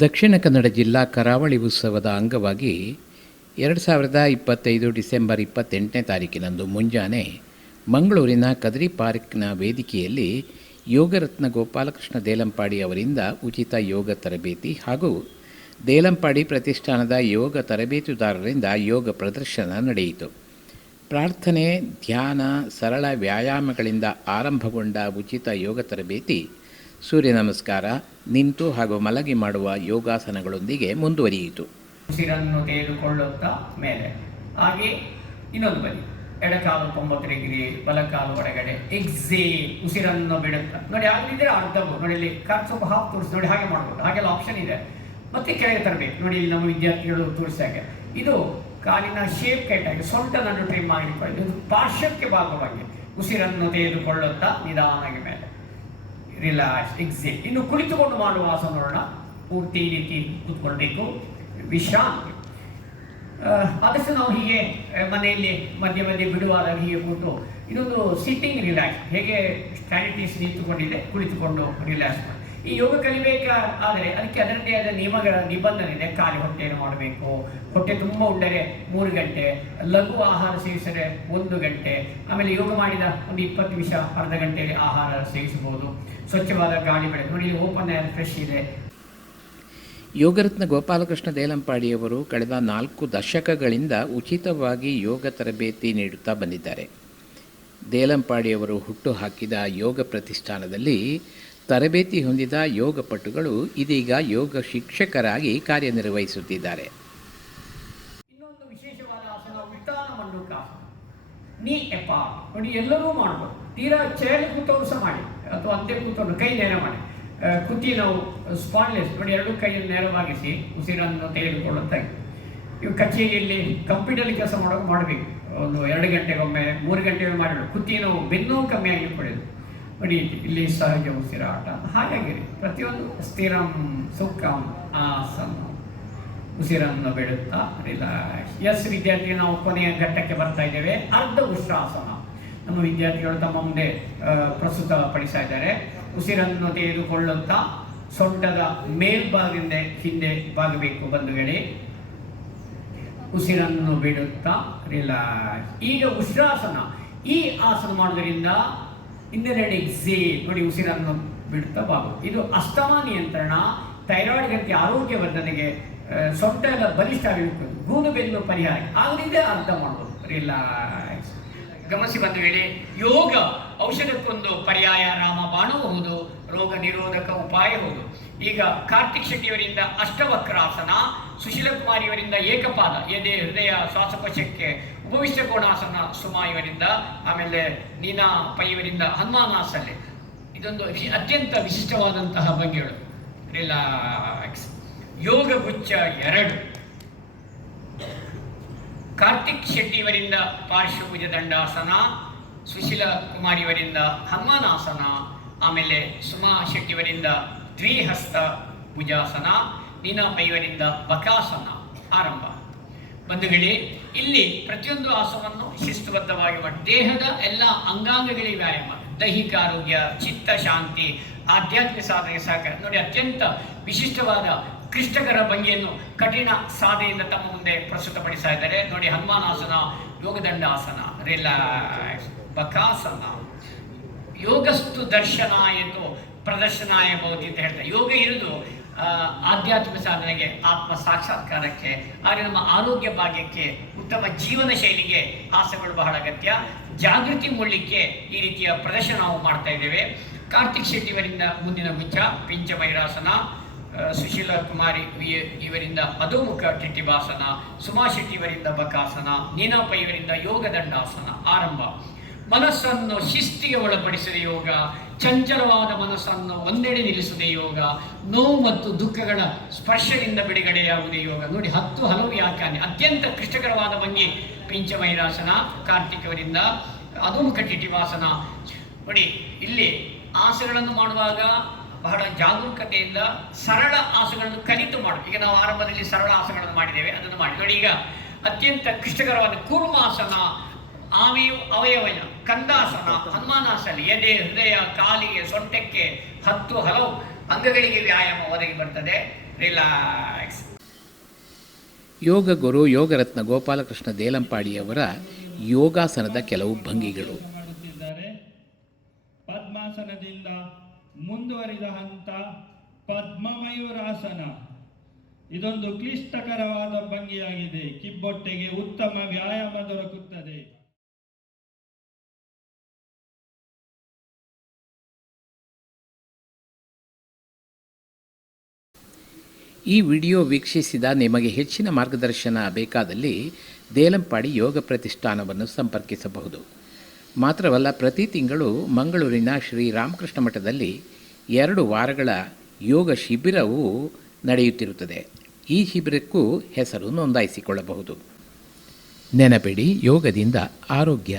ದಕ್ಷಿಣ ಕನ್ನಡ ಜಿಲ್ಲಾ ಕರಾವಳಿ ಉತ್ಸವದ ಅಂಗವಾಗಿ 2025 ಡಿಸೆಂಬರ್ 28ನೇ ತಾರೀಕಿನಂದು ಮುಂಜಾನೆ ಮಂಗಳೂರಿನ ಕದ್ರಿ ಪಾರ್ಕ್ನ ವೇದಿಕೆಯಲ್ಲಿ ಯೋಗರತ್ನ ಗೋಪಾಲಕೃಷ್ಣ ದೇಲಂಪಾಡಿ ಅವರಿಂದ ಉಚಿತ ಯೋಗ ತರಬೇತಿ ಹಾಗೂ ದೇಲಂಪಾಡಿ ಪ್ರತಿಷ್ಠಾನದ ಯೋಗ ತರಬೇತುದಾರರಿಂದ ಯೋಗ ಪ್ರದರ್ಶನ ನಡೆಯಿತು. ಪ್ರಾರ್ಥನೆ, ಧ್ಯಾನ, ಸರಳ ವ್ಯಾಯಾಮಗಳಿಂದ ಆರಂಭಗೊಂಡ ಉಚಿತ ಯೋಗ ತರಬೇತಿ ಸೂರ್ಯ ನಮಸ್ಕಾರ, ನಿಂತು ಹಾಗೂ ಮಲಗಿ ಮಾಡುವ ಯೋಗಾಸನಗಳೊಂದಿಗೆ ಮುಂದುವರಿಯಿತು. ಉಸಿರನ್ನು ತೆಗೆದುಕೊಳ್ಳುತ್ತಾ ಮೇಲೆ, ಹಾಗೆ ಇನ್ನೊಂದು ಬದಿ ಎಡಕಾಲು 90 ಡಿಗ್ರಿ, ಬಲಕಾಲು ಒಳಗಡೆ, ಎಕ್ಸೇಲ್ ಉಸಿರನ್ನು ಬಿಡುತ್ತಾ ನೋಡಿ. ಆಗಿದ್ರೆ ಅರ್ಧವು ನೋಡಿ, ಇಲ್ಲಿ ಸ್ವಲ್ಪ ಹಾಫ್ ತೋರಿಸಿ ನೋಡಿ, ಹಾಗೆ ಮಾಡ್ಬೋದು. ಹಾಗೆಲ್ಲ ಆಪ್ಷನ್ ಇದೆ. ಮತ್ತೆ ಕೆಳಗೆ ತರಬೇಕು ನೋಡಿ, ಇಲ್ಲಿ ನಮ್ಮ ವಿದ್ಯಾರ್ಥಿಗಳು ತೋರಿಸಾಗ ಇದು ಕಾಲಿನ ಶೇಪ್ ಕೈಟಾಗಿ ಸೊಂಟನನ್ನು ಟ್ರಿಮ್ ಮಾಡಿಕೊಳ್ಳಿ. ಇದು ಪಾರ್ಶ್ವಕ್ಕೆ ಭಾಗವಾಗಿ ಉಸಿರನ್ನು ತೆಗೆದುಕೊಳ್ಳುತ್ತಾ ನಿಧಾನವಾಗಿ ಮೇಲೆ, ರಿಲ್ಯಾಕ್ಸ್, ಎಕ್ಸೇಲ್. ಇನ್ನು ಕುಳಿತುಕೊಂಡು ಮಾಡುವ ಆಸನ ನೋಡೋಣ. ಪೂರ್ತಿ ಈ ರೀತಿ ಕೂತ್ಕೊಳ್ಬೇಕು, ವಿಶ್ರಾಂತಿ. ಆದಷ್ಟು ನಾವು ಹೀಗೆ ಮನೆಯಲ್ಲಿ ಮಧ್ಯೆ ಮಧ್ಯೆ ಬಿಡುವಾಗ ಹೀಗೆ ಕೂತು ಇದೊಂದು ಸಿಟ್ಟಿಂಗ್ ರಿಲ್ಯಾಕ್ಸ್. ಹೇಗೆ ಸ್ಟ್ಯಾಟಿಸ್ ನಿಂತುಕೊಂಡಿದೆ, ಕುಳಿತುಕೊಂಡು ರಿಲ್ಯಾಕ್ಸ್ ಮಾಡಿ. ಈ ಯೋಗ ಕಲಿಬೇಕಾದರೆ ಅದಕ್ಕೆ ಅದರದ್ದೇ ಆದ ನಿಬಂಧನೆ ಇದೆ. ಖಾಲಿ ಹೊಟ್ಟೆಯನ್ನು ಮಾಡಬೇಕು, ಹೊಟ್ಟೆ ತುಂಬ ಉಂಡರೆ 3 ಗಂಟೆ, ಲಘು ಆಹಾರ ಸೇವಿಸಿದರೆ 1 ಗಂಟೆ, ಆಮೇಲೆ ಯೋಗ ಮಾಡಿದ ಒಂದು 20 ನಿಮಿಷ ಅರ್ಧ ಗಂಟೆಯಲ್ಲಿ ಆಹಾರ ಸೇವಿಸಬಹುದು. ಸ್ವಚ್ಛವಾದ ಗಾಳಿ ಬೆಳೆ ನೋಡಿ, ಓಪನ್ ಏರ್ ಫ್ರೆಶ್ ಇದೆ. ಯೋಗರತ್ನ ಗೋಪಾಲಕೃಷ್ಣ ದೇಲಂಪಾಡಿಯವರು ಕಳೆದ 4 ದಶಕಗಳಿಂದ ಉಚಿತವಾಗಿ ಯೋಗ ತರಬೇತಿ ನೀಡುತ್ತಾ ಬಂದಿದ್ದಾರೆ. ದೇಲಂಪಾಡಿಯವರು ಹುಟ್ಟುಹಾಕಿದ ಯೋಗ ಪ್ರತಿಷ್ಠಾನದಲ್ಲಿ ತರಬೇತಿ ಹೊಂದಿದ ಯೋಗಪಟುಗಳು ಇದೀಗ ಯೋಗ ಶಿಕ್ಷಕರಾಗಿ ಕಾರ್ಯನಿರ್ವಹಿಸುತ್ತಿದ್ದಾರೆ. ಇನ್ನೊಂದು ವಿಶೇಷವಾದ ಆಸನ ಉತ್ಥಾನ ಮಂಡೂಕಾಸನ, ನೀ ಎಪಾರ್ಟ್ ನೋಡಿ, ಎಲ್ಲರೂ ಮಾಡ್ಬೋದು. ತೀರಾ ಚೇರ್ ಕೂತವರು ಸಹ ಮಾಡಿ, ಅಥವಾ ಅಂತೆ ಕೂತವರು ಕೈ ನೇರ ಮಾಡಿ. ಕುತ್ತಿ ನಾವು ಸ್ಪಾನ್ಲೆಸ್ ನೋಡಿ, 2 ಕೈಯನ್ನು ನೇರವಾಗಿಸಿ ಉಸಿರನ್ನು ತೆಗೆದುಕೊಳ್ಳುತ್ತಾ. ಇವು ಕಚೇರಿಯಲ್ಲಿ ಕಂಪ್ಯೂಟರ್ಲಿ ಕೆಲಸ ಮಾಡಬೇಕು. ಒಂದು 2 ಗಂಟೆಗೊಮ್ಮೆ 3 ಗಂಟೆಗೊಮ್ಮೆ ಮಾಡಿಬಿಡು. ಕುತ್ತಿ ನಾವು ಬೆನ್ನು ಕಮ್ಮಿ ಆಗಿಕೊಳ್ಳೋದು ನೋಡಿ. ಇಲ್ಲಿ ಸಹಜ ಉಸಿರಾಟ. ಹಾಗಾಗಿ ಪ್ರತಿಯೊಂದು ಸ್ಥಿರಂ ಸುಖಂ ಆಸನ, ಉಸಿರನ್ನು ಬಿಡುತ್ತಾ ರಿಲ್ಯಾಕ್ಸ್. ಎಸ್ ವಿದ್ಯಾರ್ಥಿ, ನಾವು ಕೊನೆಯ ಘಟ್ಟಕ್ಕೆ ಬರ್ತಾ ಇದ್ದೇವೆ. ಅರ್ಧ ಉಷ್ಟ್ರಾಸನ ನಮ್ಮ ವಿದ್ಯಾರ್ಥಿಗಳು ತಮ್ಮ ಮುಂದೆ ಪ್ರಸ್ತುತ ಪಡಿಸ್ತಾ ಇದ್ದಾರೆ. ಉಸಿರನ್ನು ತೆಗೆದುಕೊಳ್ಳುತ್ತಾ ಸೊಂಟದ ಮೇಲ್ಭಾಗದಿಂದ ಹಿಂದೆ ಬಾಗಬೇಕು ಬಂಧುಗಳೇ. ಉಸಿರನ್ನು ಬಿಡುತ್ತಾ ರಿಲ್ಯಾಕ್ಸ್. ಈಗ ಉಷ್ಟ್ರಾಸನ. ಈ ಆಸನ ಮಾಡೋದ್ರಿಂದ ಇನ್ನೆರಡು ಎಕ್ಸೇಲ್ ನೋಡಿ, ಉಸಿರನ್ನು ಬಿಡುತ್ತಾ ಬಾಗುವುದು. ಇದು ಅಸ್ತಮಾ ನಿಯಂತ್ರಣ, ಥೈರಾಯ್ಡ್ ಗ್ರಂಥಿ ಆರೋಗ್ಯವರ್ಧನೆಗೆ, ಸೊಂಟ ಎಲ್ಲ ಬಲಿಷ್ಠ ಆಗಬೇಕು, ಗೂನು ಬೆನ್ನು ಪರಿಹಾರ ಆಗಲಿದೆ. ಅರ್ಥ ಮಾಡ್ಬೋದು. ರಿಲ್ಯಾಕ್ಸ್. ಗಮನಿಸಿ ಬಂಧುಗಳೇ, ಯೋಗ ಔಷಧಕ್ಕೊಂದು ಪರ್ಯಾಯ ರಾಮಬಾಣವೂ ಹೌದು, ರೋಗ ನಿರೋಧಕ ಉಪಾಯ ಹೌದು. ಈಗ ಕಾರ್ತಿಕ್ ಶೆಟ್ಟಿಯವರಿಂದ ಅಷ್ಟವಕ್ರಾಸನ, ಸುಶೀಲ ಕುಮಾರಿಯವರಿಂದ ಏಕಪಾದ ಎದೆ ಹೃದಯ ಶ್ವಾಸಕೋಶಕ್ಕೆ, ಉಪವಿಷ್ಟ ಕೋಣಾಸನ ಸುಮಾ ಇವರಿಂದ, ಆಮೇಲೆ ನೀನಾ ಪೈ ಇವರಿಂದ ಹನುಮಾನಾಸನೆ. ಇದೊಂದು ಅತ್ಯಂತ ವಿಶಿಷ್ಟವಾದಂತಹ ಭಂಗಿಗಳು. ರಿಲ್ಯಾಕ್ಸ್. ಯೋಗ ಗುಚ್ಛ 2 ಕಾರ್ತಿಕ್ ಶೆಟ್ಟಿಯವರಿಂದ ಪಾರ್ಶ್ವಭುಜ ದಂಡಾಸನ, ಸುಶೀಲ ಕುಮಾರಿಯವರಿಂದ ಹನುಮಾನಾಸನ, ಆಮೇಲೆ ಸುಮಾ ಶೆಟ್ಟಿಯವರಿಂದ ದ್ವಿಹಸ್ತ ಭುಜಾಸನ, ನೀನಾ ಪೈವರಿಂದ ಬಕಾಸನ ಆರಂಭ. ಬಂಧುಗಳೇ, ಇಲ್ಲಿ ಪ್ರತಿಯೊಂದು ಆಸನವನ್ನು ಶಿಸ್ತುಬದ್ಧವಾಗಿ ಮಾಡಿ ದೇಹದ ಎಲ್ಲ ಅಂಗಾಂಗಗಳಿಗೆ ವ್ಯಾಯಾಮ, ದೈಹಿಕ ಆರೋಗ್ಯ, ಚಿತ್ತ ಶಾಂತಿ, ಆಧ್ಯಾತ್ಮಿಕ ಸಾಧನೆಗೆ ಸಹಕಾರ ನೋಡಿ. ಅತ್ಯಂತ ವಿಶಿಷ್ಟವಾದ ಕ್ಲಿಷ್ಟಕರ ಭಂಗಿಯನ್ನು ಕಠಿಣ ಸಾಧನೆಯಿಂದ ತಮ್ಮ ಮುಂದೆ ಪ್ರಸ್ತುತಪಡಿಸ್ತಾ ಇದ್ದಾರೆ ನೋಡಿ. ಹನುಮಾನಾಸನ, ಯೋಗದಂಡಾಸನ, ರಿಲ್ಯಾಕ್ಸ್, ಬಕಾಸನ. ಯೋಗಸ್ತು ದರ್ಶನಾಯತು ಪ್ರದರ್ಶನಾಯ ಭವತಿ ಅಂತ ಹೇಳ್ತಾರೆ. ಯೋಗ ಇರುವುದು ಆಧ್ಯಾತ್ಮಿಕ ಸಾಧನೆಗೆ, ಆತ್ಮ ಸಾಕ್ಷಾತ್ಕಾರಕ್ಕೆ, ಆದರೆ ನಮ್ಮ ಆರೋಗ್ಯ ಭಾಗ್ಯಕ್ಕೆ, ಉತ್ತಮ ಜೀವನ ಶೈಲಿಗೆ ಆಸನಗಳು ಬಹಳ ಅಗತ್ಯ. ಜಾಗೃತಿ ಮೂಡಲಿಕ್ಕೆ ಈ ರೀತಿಯ ಪ್ರದರ್ಶನ ನಾವು ಮಾಡ್ತಾ ಇದ್ದೇವೆ. ಕಾರ್ತಿಕ್ ಶೆಟ್ಟಿಯವರಿಂದ ಮುಂದಿನ ಗುಚ್ಛ ಪಿಂಚಮೈರಾಸನ, ಸುಶೀಲ ಕುಮಾರಿ ಇವರಿಂದ ಅಧೋಮುಖ ಟಿಟಿಬಾಸನ, ಸುಮಾ ಶೆಟ್ಟಿಯವರಿಂದ ಬಕಾಸನ, ನೀನಾ ಪೈ ಇವರಿಂದ ಯೋಗದಂಡಾಸನ ಆರಂಭ. ಮನಸ್ಸನ್ನು ಶಿಸ್ತಿಗೆ ಒಳಪಡಿಸಿದ ಯೋಗ, ಚಂಚಲವಾದ ಮನಸ್ಸನ್ನು ಒಂದೆಡೆ ನಿಲ್ಲಿಸುವುದೇ ಯೋಗ, ನೋವು ಮತ್ತು ದುಃಖಗಳ ಸ್ಪರ್ಶದಿಂದ ಬಿಡುಗಡೆಯಾಗುವುದೇ ಯೋಗ ನೋಡಿ. 10 ಹಲವು ವ್ಯಾಖ್ಯಾನ. ಅತ್ಯಂತ ಕ್ಲಿಷ್ಟಕರವಾದ ಭಂಗಿ ಪಿಂಚಮೈರಾಸನ ಕಾರ್ತಿಕ್ ಅವರಿಂದ, ಅಧೋಮುಖ ಟಿಟಿವಾಸನ ನೋಡಿ. ಇಲ್ಲಿ ಆಸನಗಳನ್ನು ಮಾಡುವಾಗ ಬಹಳ ಜಾಗರೂಕತೆಯಿಂದ ಸರಳ ಆಸನಗಳನ್ನು ಕಲಿತು ಮಾಡು. ಈಗ ನಾವು ಆರಂಭದಲ್ಲಿ ಸರಳ ಆಸನಗಳನ್ನು ಮಾಡಿದ್ದೇವೆ, ಅದನ್ನು ಮಾಡಿ ನೋಡಿ. ಈಗ ಅತ್ಯಂತ ಕ್ಲಿಷ್ಟಕರವಾದ ಕೂರ್ಮಾಸನ, ಅವಯವನ ಕಂದಾಸನ, ಹನುಮಾನಾಸನ, ಎದೆ ಹೃದಯ ಕಾಲಿಗೆ ಸೊಂಟಕ್ಕೆ 10 ಹಲವು ಅಂಗಗಳಿಗೆ ವ್ಯಾಯಾಮ ಒದಗಿ ಬರ್ತದೆ. ರಿಲ್ಯಾಕ್ಸ್. ಯೋಗ ಗುರು ಯೋಗರತ್ನ ಗೋಪಾಲಕೃಷ್ಣ ದೇಲಂಪಾಡಿಯವರ ಯೋಗಾಸನದ ಕೆಲವು ಭಂಗಿಗಳು. ಮಾಡುತ್ತಿದ್ದಾರೆ. ಪದ್ಮಾಸನದಿಂದ ಮುಂದುವರಿದ ಹಂತ ಪದ್ಮಮಯೂರಾಸನ. ಇದೊಂದು ಕ್ಲಿಷ್ಟಕರವಾದ ಭಂಗಿಯಾಗಿದೆ. ಕಿಬ್ಬೊಟ್ಟೆಗೆ ಉತ್ತಮ ವ್ಯಾಯಾಮ ದೊರಕುತ್ತದೆ. ಈ ವಿಡಿಯೋ ವೀಕ್ಷಿಸಿದ ನಿಮಗೆ ಹೆಚ್ಚಿನ ಮಾರ್ಗದರ್ಶನ ಬೇಕಾದಲ್ಲಿ ದೇಲಂಪಾಡಿ ಯೋಗ ಪ್ರತಿಷ್ಠಾನವನ್ನು ಸಂಪರ್ಕಿಸಬಹುದು. ಮಾತ್ರವಲ್ಲ, ಪ್ರತಿ ತಿಂಗಳು ಮಂಗಳೂರಿನ ಶ್ರೀರಾಮಕೃಷ್ಣ ಮಠದಲ್ಲಿ 2 ವಾರಗಳ ಯೋಗ ಶಿಬಿರವೂ ನಡೆಯುತ್ತಿರುತ್ತದೆ. ಈ ಶಿಬಿರಕ್ಕೂ ಹೆಸರು ನೋಂದಾಯಿಸಿಕೊಳ್ಳಬಹುದು. ನೆನಪಿಡಿ, ಯೋಗದಿಂದ ಆರೋಗ್ಯ.